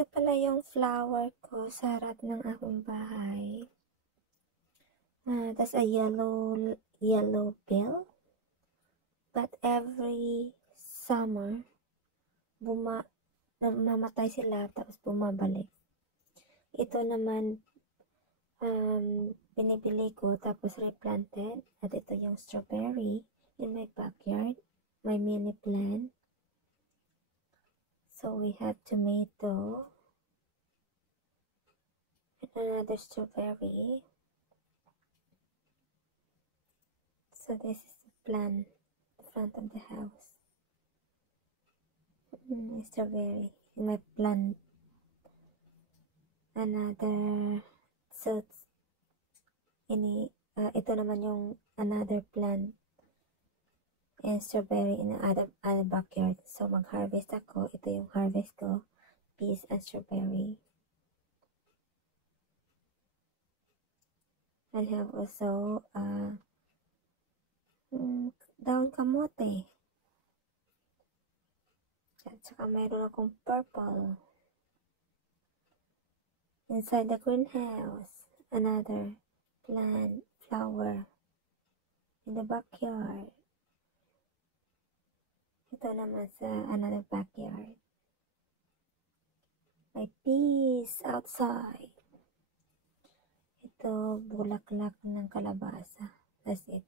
Ito pala yung flower ko sa harap ng aking bahay. That's a yellow bill. But every summer, namamatay sila tapos bumabalik. Ito naman, binibili ko tapos replanted. At ito yung strawberry in my backyard. My mini plant. So we have tomato. And another strawberry. So this is the plant, the front of the house. Strawberry in my plant. Another, so ito naman yung another plant and strawberry in other backyard. So mag-harvest ako. Ito yung harvest ko, peas and strawberry. I have also daon kamote. At saka mayroon akong purple. Inside the greenhouse, another plant, flower in the backyard. Ito naman sa another backyard. May peas outside. Ito, bulaklak ng kalabasa. That's it.